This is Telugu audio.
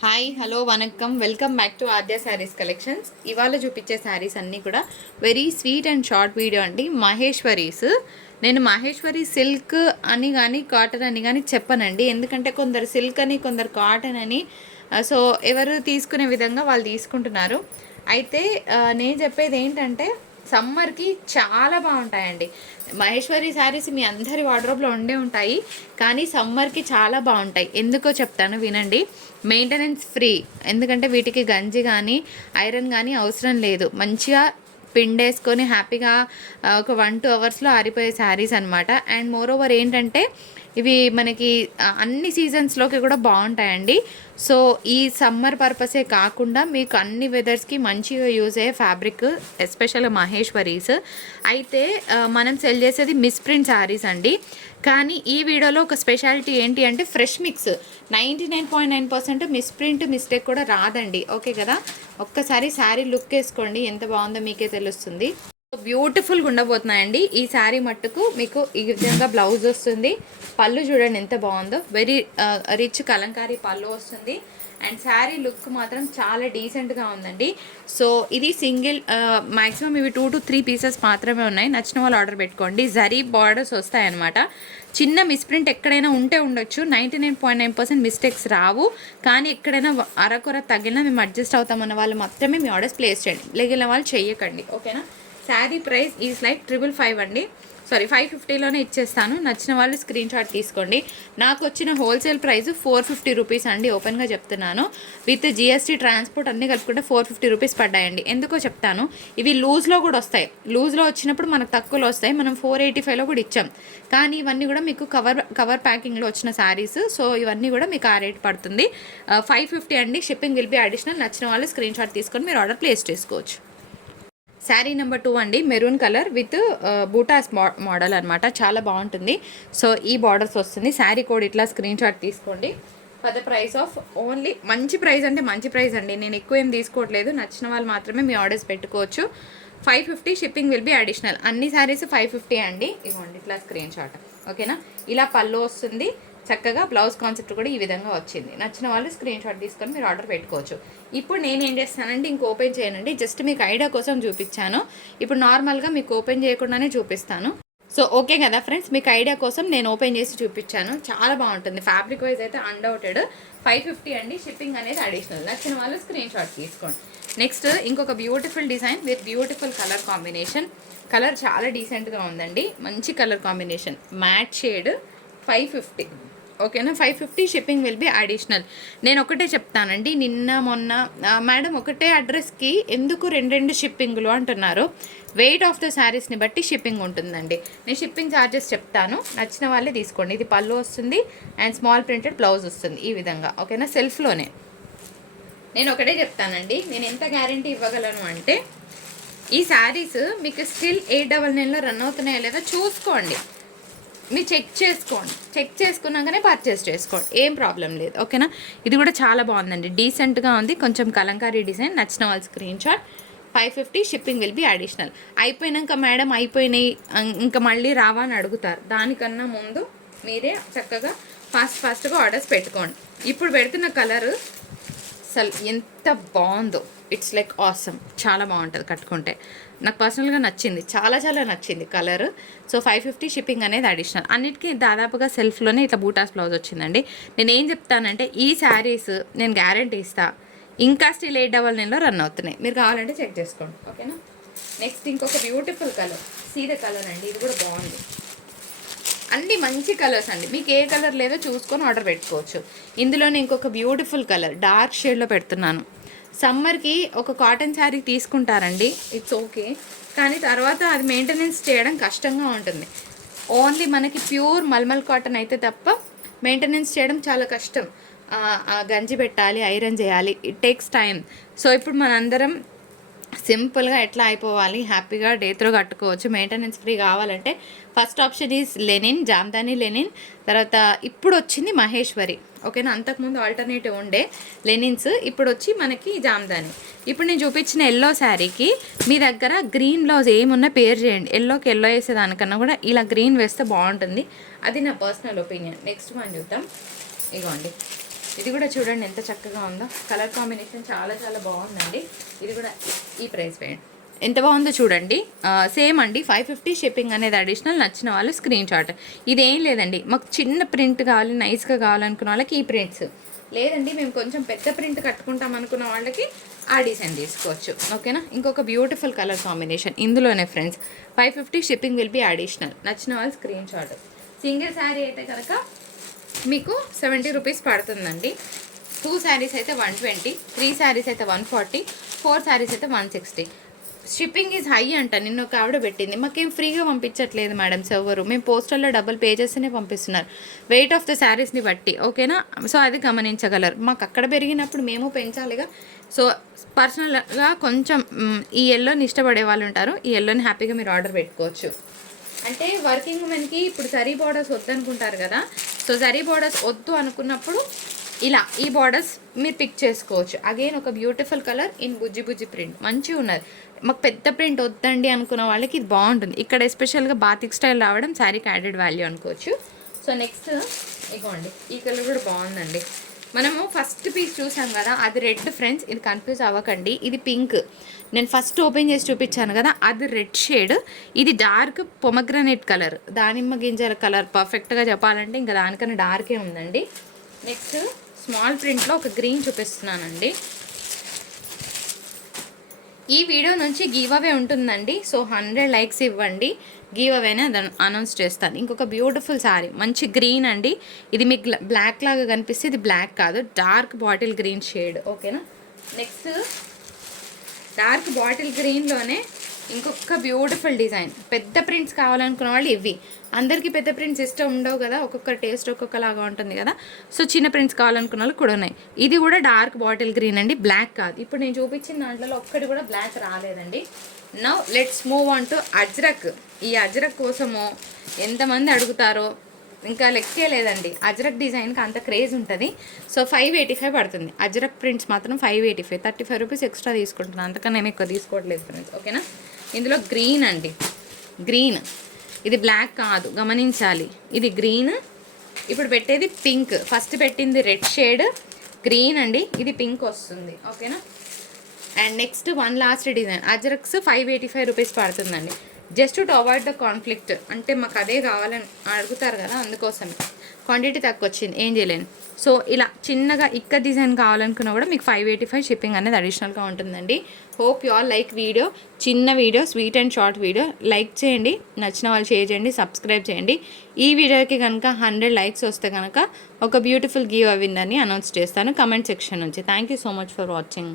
Hi hello vanakkam welcome back to Aadya sarees collections ఇవాళ చూపించే శారీస్ అన్నీ కూడా very sweet and short video అండి. మహేశ్వరీస్ నేను మహేశ్వరి సిల్క్ అని కానీ కాటన్ అని కానీ చెప్పనండి. ఎందుకంటే కొందరు సిల్క్ అని కొందరు కాటన్ అని uh, సో ఎవరు తీసుకునే విధంగా వాళ్ళు తీసుకుంటున్నారు. అయితే uh, నేను చెప్పేది ఏంటంటే సమ్మర్కి చాలా బాగుంటాయండి. మహేశ్వరి శారీస్ మీ అందరి వార్డ్రోబ్లో ఉండే ఉంటాయి కానీ సమ్మర్కి చాలా బాగుంటాయి. ఎందుకో చెప్తాను వినండి. Maintenance free. ఎందుకంటే వీటికి గంజి కానీ ఐరన్ కానీ అవసరం లేదు. మంచిగా పిండేసుకొని హ్యాపీగా ఒక వన్ టూ అవర్స్లో ఆరిపోయే శారీస్ అనమాట అండ్ మోర్ ఓవర్ ఏంటంటే ఇవి మనకి అన్ని సీజన్స్లోకి కూడా బాగుంటాయండి. సో ఈ సమ్మర్ పర్పసే కాకుండా మీకు అన్ని వెదర్స్కి మంచిగా యూజ్ అయ్యే ఫ్యాబ్రిక్ ఎస్పెషల్గా మహేశ్వరీస్. అయితే మనం సెల్ చేసేది మిస్ప్రింట్ శారీస్ అండి. కానీ ఈ వీడియోలో ఒక స్పెషాలిటీ ఏంటి అంటే fresh mix ninety nine point nine percent misprint mistake కూడా రాదండి. ఓకే కదా? ఒక్కసారి శారీ లుక్ వేసుకోండి. ఎంత బాగుందో మీకే తెలుస్తుంది. బ్యూటిఫుల్గా ఉండబోతున్నాయండి. ఈ శారీ మట్టుకు మీకు ఈ విధంగా బ్లౌజ్ వస్తుంది. పళ్ళు చూడండి ఎంత బాగుందో. వెరీ రిచ్ uh, కలంకారీ పళ్ళు వస్తుంది. అండ్ శారీ లుక్ మాత్రం చాలా డీసెంట్గా ఉందండి. సో ఇది సింగిల్ మ్యాక్సిమం uh, ఇవి టూ టు త్రీ పీసెస్ మాత్రమే ఉన్నాయి. నచ్చిన వాళ్ళు ఆర్డర్ పెట్టుకోండి. జరీ బార్డర్స్ వస్తాయన్నమాట. చిన్న మిస్ప్రింట్ ఎక్కడైనా ఉంటే ఉండొచ్చు. Ninety nine point nine percent mistakes రావు. కానీ ఎక్కడైనా అరకొర తగిలినా మేము అడ్జస్ట్ అవుతామన్న వాళ్ళు మాత్రమే మీ ఆర్డర్స్ ప్లేస్ చేయండి. లేగిన వాళ్ళు చెయ్యకండి ఓకేనా saree price is like triple five అండి. సారీ ఫైవ్ ఫిఫ్టీలోనే ఇచ్చేస్తాను. నచ్చిన వాళ్ళు స్క్రీన్ షాట్ తీసుకోండి. నాకు వచ్చిన wholesale price four fifty rupees అండి. ఓపెన్గా చెప్తున్నాను. విత్ జిఎస్టీ ట్రాన్స్పోర్ట్ అన్నీ కలుపుకుంటే ఫోర్ ఫిఫ్టీ రూపీస్ పడ్డాయండి. ఎందుకో చెప్తాను? ఇవి లూజ్లో కూడా వస్తాయి. లూజ్లో వచ్చినప్పుడు మనకు తక్కువలో వస్తాయి. మనం ఫోర్ ఎయిటీ ఫైవ్లో కూడా ఇచ్చాం. కానీ ఇవన్నీ కూడా మీకు కవర్ కవర్ ప్యాకింగ్లో వచ్చిన శారీస్ సో ఇవన్నీ కూడా మీకు ఆ రేట్ పడుతుంది. Uh, ఫైవ్ ఫిఫ్టీ అండి. షిప్పింగ్ విల్ బి అడిషనల్ నచ్చిన వాళ్ళు స్క్రీన్ షాట్ తీసుకొని మీరు ఆర్డర్ ప్లేస్ చేసుకోవచ్చు. శారీ నెంబర్ టూ అండి maroon colour with buttas model అనమాట చాలా బాగుంటుంది. సో ఈ బార్డర్స్ వస్తుంది. శారీ కోడ్ ఇట్లా స్క్రీన్ షాట్ తీసుకోండి. For the price of only మంచి ప్రైస్ అంటే మంచి ప్రైస్ అండి. నేను ఎక్కువ ఏం తీసుకోవట్లేదు. నచ్చిన వాళ్ళు మాత్రమే మీ ఆర్డర్స్ పెట్టుకోవచ్చు. Five fifty shipping will be additional అన్ని శారీస్ ఫైవ్ ఫిఫ్టీ అండి. ఇవ్వండి ఇట్లా స్క్రీన్ షాట్ ఓకేనా ఇలా పళ్ళు వస్తుంది. చక్కగా బ్లౌజ్ కాన్సెప్ట్ కూడా ఈ విధంగా వచ్చింది. నచ్చిన వాళ్ళు స్క్రీన్ షాట్ తీసుకొని మీరు ఆర్డర్ పెట్టుకోవచ్చు. ఇప్పుడు నేను ఏం చేస్తానంటే ఇంక ఓపెన్ చేయనండి. జస్ట్ మీకు ఐడియా కోసం చూపించాను. ఇప్పుడు నార్మల్గా మీకు ఓపెన్ చేయకుండానే చూపిస్తాను. సో ఓకే కదా ఫ్రెండ్స్ మీకు ఐడియా కోసం నేను ఓపెన్ చేసి చూపించాను. చాలా బాగుంటుంది. ఫ్యాబ్రిక్ వైజ్ అయితే అన్డౌటెడ్ ఫైవ్ ఫిఫ్టీ అండి. షిప్పింగ్ అనేది అడిషనల్ నచ్చిన వాళ్ళు స్క్రీన్ షాట్ తీసుకోండి. నెక్స్ట్ ఇంకొక beautiful design with beautiful colour combination colour చాలా డీసెంట్గా ఉందండి. మంచి colour combination matte shade five fifty ఓకేనా? Five fifty shipping will be additional నేను ఒకటే చెప్తానండి నిన్న మొన్న మేడం ఒకటే అడ్రస్కి ఎందుకు రెండు రెండు షిప్పింగ్లు అంటున్నారు? వెయిట్ ఆఫ్ ద శారీస్ని బట్టి షిప్పింగ్ ఉంటుందండి. నేను షిప్పింగ్ ఛార్జెస్ చెప్తాను. నచ్చిన వాళ్ళే తీసుకోండి. ఇది పళ్ళు వస్తుంది అండ్ స్మాల్ ప్రింటెడ్ బ్లౌజ్ వస్తుంది ఈ విధంగా. ఓకేనా? సెల్ఫ్లోనే నేను ఒకటే చెప్తానండి. నేను ఎంత గ్యారంటీ ఇవ్వగలను అంటే ఈ శారీస్ మీకు స్టిల్ ఎయిట్ డబల్ నైన్లో రన్ అవుతున్నాయో లేదో చూసుకోండి. మీరు చెక్ చేసుకోండి. చెక్ చేసుకున్నాకనే పర్చేస్ చేసుకోండి. ఏం ప్రాబ్లం లేదు. ఓకేనా ఇది కూడా చాలా బాగుందండి. డీసెంట్గా ఉంది. కొంచెం కలంకారీ డిజైన్ నచ్చిన వాళ్ళ screen shot five fifty shipping will be additional అయిపోయినాక మేడం అయిపోయినాయి. ఇంకా మళ్ళీ రావా అని అడుగుతారు. దానికన్నా ముందు మీరే చక్కగా ఫాస్ట్ ఫాస్ట్గా ఆర్డర్స్ పెట్టుకోండి. ఇప్పుడు పెడుతున్న కలరు అసలు ఎంత బాగుందో. ఇట్స్ లైక్ ఆసమ్ చాలా బాగుంటుంది కట్టుకుంటే. నాకు పర్సనల్గా నచ్చింది. చాలా చాలా నచ్చింది colour so five fifty shipping అనేది అడిషనల్ అన్నిటికీ దాదాపుగా సెల్ఫ్లోనే ఇట్లా బూటాస్ బ్లౌజ్ వచ్చిందండి. నేను ఏం చెప్తానంటే ఈ శారీస్ నేను గ్యారంటీ ఇస్తా. ఇంకా స్టిల్ ఎయిట్ డబల్ నైన్లో రన్ అవుతున్నాయి. మీరు కావాలంటే చెక్ చేసుకోండి. ఓకేనా నెక్స్ట్ ఇంకొక బ్యూటిఫుల్ కలర్ సీద కలర్ అండి. ఇది కూడా బాగుంది. అన్ని మంచి కలర్స్ అండి. మీకు ఏ కలర్ లేదో చూసుకొని ఆర్డర్ పెట్టుకోవచ్చు. ఇందులోనే ఇంకొక బ్యూటిఫుల్ కలర్ డార్క్ షేడ్లో పెడుతున్నాను. సమ్మర్కి ఒక కాటన్ శారీ తీసుకుంటారండి. ఇట్స్ ఓకే కానీ తర్వాత అది మెయింటెనెన్స్ చేయడం కష్టంగా ఉంటుంది. ఓన్లీ మనకి ప్యూర్ మల్మల్ కాటన్ అయితే తప్ప మెయింటెనెన్స్ చేయడం చాలా కష్టం. ఆ, గంజి పెట్టాలి ఐరన్ చేయాలి. ఇట్ టేక్స్ టైం సో ఇప్పుడు మనందరం సింపుల్గా ఎట్లా అయిపోవాలి? హ్యాపీగా డేత్రో కట్టుకోవచ్చు. మెయింటెనెన్స్ ఫ్రీ కావాలంటే first option is linen Jamdani linen తర్వాత ఇప్పుడు వచ్చింది మహేశ్వరి. ఓకేనా? అంతకుముందు ఆల్టర్నేటివ్ ఉండే లెనిన్స్ ఇప్పుడు వచ్చి మనకి జామ్దాని. ఇప్పుడు నేను చూపించిన ఎల్లో శారీకి మీ దగ్గర గ్రీన్ బ్లౌజ్ ఏమున్నా పేరు చేయండి. ఎల్లోకి ఎల్లో వేసేదానికన్నా కూడా ఇలా గ్రీన్ వేస్తే బాగుంటుంది. అది నా పర్సనల్ ఒపీనియన్. నెక్స్ట్ వన్ చూద్దాం. ఇగోండి. ఇది కూడా చూడండి ఎంత చక్కగా ఉందో. కలర్ కాంబినేషన్ చాలా చాలా బాగుందండి. ఇది కూడా ఈ ప్రైస్ వేయండి. ఎంత బాగుందో చూడండి. సేమ్ అండి. ఫైవ్ ఫిఫ్టీ షిప్పింగ్ అనేది అడిషనల్ నచ్చిన వాళ్ళు స్క్రీన్ షాట్ ఇదేం లేదండి. మాకు చిన్న ప్రింట్ కావాలి నైస్గా కావాలనుకున్న వాళ్ళకి ఈ ప్రింట్స్ లేదండి మేము కొంచెం పెద్ద ప్రింట్ కట్టుకుంటాం అనుకున్న వాళ్ళకి ఆ డిజైన్ తీసుకోవచ్చు. ఓకేనా ఇంకొక బ్యూటిఫుల్ కలర్ కాంబినేషన్ ఇందులోనే friends five fifty shipping will be additional నచ్చిన వాళ్ళు స్క్రీన్ షాట్ సింగిల్ శారీ అయితే కనుక మీకు సెవెంటీ రూపీస్ పడుతుందండి. టూ శారీస్ అయితే వన్ ట్వంటీ త్రీ శారీస్ అయితే వన్ ఫార్టీ ఫోర్ శారీస్ అయితే one sixty shipping is high అంట. నిన్న ఒక ఆవిడ పెట్టింది. మాకేం ఫ్రీగా పంపించట్లేదు మేడం ఎవరు మేము పోస్టల్లో డబుల్ పేజెస్నే పంపిస్తున్నారు. వెయిట్ ఆఫ్ ద శారీస్ని బట్టి. ఓకేనా సో అది గమనించగలరు. మాకు అక్కడ పెరిగినప్పుడు మేము పెంచాలిగా. సో పర్సనల్గా కొంచెం ఈ ఎల్లోని ఇష్టపడే వాళ్ళు ఉంటారు. ఈ ఎల్లోని హ్యాపీగా మీరు ఆర్డర్ పెట్టుకోవచ్చు. అంటే వర్కింగ్ ఉమెన్కి ఇప్పుడు జరీ బార్డర్స్ వద్దనుకుంటారు కదా సో జరీ బార్డర్స్ వద్దు అనుకున్నప్పుడు ఇలా ఈ బార్డర్స్ మీరు పిక్ చేసుకోవచ్చు. అగైన్ ఒక బ్యూటిఫుల్ కలర్ ఇన్ బుజ్జి బుజ్జి ప్రింట్ మంచిగా ఉన్నది. మాకు పెద్ద ప్రింట్ వద్దండి అనుకున్న వాళ్ళకి ఇది బాగుంటుంది. ఇక్కడ ఎస్పెషల్గా బాతిక్ స్టైల్ రావడం శారీకి యాడెడ్ వాల్యూ అనుకోవచ్చు. సో నెక్స్ట్ ఇగోండి. ఈ కలర్ కూడా బాగుందండి. మనము ఫస్ట్ పీస్ చూసాం కదా అది రెడ్ ఫ్రెండ్స్ ఇది కన్ఫ్యూజ్ అవ్వకండి ఇది పింక్ నేను ఫస్ట్ ఓపెన్ చేసి చూపించాను కదా అది రెడ్ షేడ్ ఇది డార్క్ పొమగ్రనేట్ కలర్ దానిమ్మ గింజల కలర్ పర్ఫెక్ట్గా చెప్పాలంటే ఇంకా దానికన్నా డార్కే ఉందండి. నెక్స్ట్ స్మాల్ ప్రింట్లో ఒక గ్రీన్ చూపిస్తున్నానండి. ఈ వీడియో నుంచి గివ్ అవే ఉంటుందండి. సో హండ్రెడ్ లైక్స్ ఇవ్వండి. గివ్ అవేనే దాన్ని అనౌన్స్ చేస్తాను. ఇంకొక బ్యూటిఫుల్ శారీ మంచి గ్రీన్ అండి. ఇది మీకు బ్లాక్ లాగా కనిపిస్తే ఇది బ్లాక్ కాదు. Dark bottle green shade. ఓకేనా? నెక్స్ట్ డార్క్ బాటిల్ గ్రీన్లోనే ఇంకొక బ్యూటిఫుల్ డిజైన్ పెద్ద ప్రింట్స్ కావాలనుకున్న వాళ్ళు ఇవి అందరికీ పెద్ద ప్రింట్స్ ఇష్టం ఉండవు కదా ఒక్కొక్క టేస్ట్ ఒక్కొక్కలాగా ఉంటుంది కదా. సో చిన్న ప్రింట్స్ కావాలనుకున్న వాళ్ళు కూడా ఉన్నాయి. ఇది కూడా డార్క్ బాటిల్ గ్రీన్ అండి బ్లాక్ కాదు. ఇప్పుడు నేను చూపించిన దాంట్లో ఒక్కటి కూడా బ్లాక్ రాలేదండి. Now let's move on to Ajrak. ఈ అజ్రక్ కోసము ఎంతమంది అడుగుతారో ఇంకా లెక్కే లేదండి. అజ్రక్ డిజైన్కి అంత క్రేజ్ ఉంటుంది. సో ఫైవ్ ఎయిటీ ఫైవ్ పడుతుంది. అజ్రక్ ప్రింట్స్ మాత్రం five eighty five thirty five rupees extra తీసుకుంటున్నాను అంతకన్నా నేను ఎక్కువ తీసుకోవట్లేదు ఫ్రెండ్స్ ఓకేనా ఇందులో గ్రీన్ అండి. గ్రీన్. ఇది బ్లాక్ కాదు గమనించాలి. ఇది గ్రీన్. ఇప్పుడు పెట్టేది పింక్. ఫస్ట్ పెట్టింది రెడ్ షేడ్. గ్రీన్ అండి. ఇది పింక్ వస్తుంది. ఓకేనా? And next one last design. Ajraks five eighty five rupees పడుతుందండి. Just to avoid the conflict. అంటే మాకు అదే కావాలని అడుగుతారు కదా అందుకోసమే. క్వాంటిటీ తక్కువ వచ్చింది ఏం చేయలేను. సో ఇలా చిన్నగా ఇక్క డిజైన్ కావాలనుకున్నా కూడా మీకు ఫైవ్ ఎయిటీ ఫైవ్ షిప్పింగ్ అనేది అడిషనల్గా ఉంటుందండి. Hope you all like video చిన్న video sweet and short video like చేయండి. నచ్చిన వాళ్ళు షేర్ చేయండి. సబ్స్క్రైబ్ చేయండి. ఈ వీడియోకి కనుక హండ్రెడ్ లైక్స్ వస్తే కనుక ఒక బ్యూటిఫుల్ గివ్ అవిందని అనౌన్స్ చేస్తాను. కమెంట్ సెక్షన్ నుంచి. Thank you so much for watching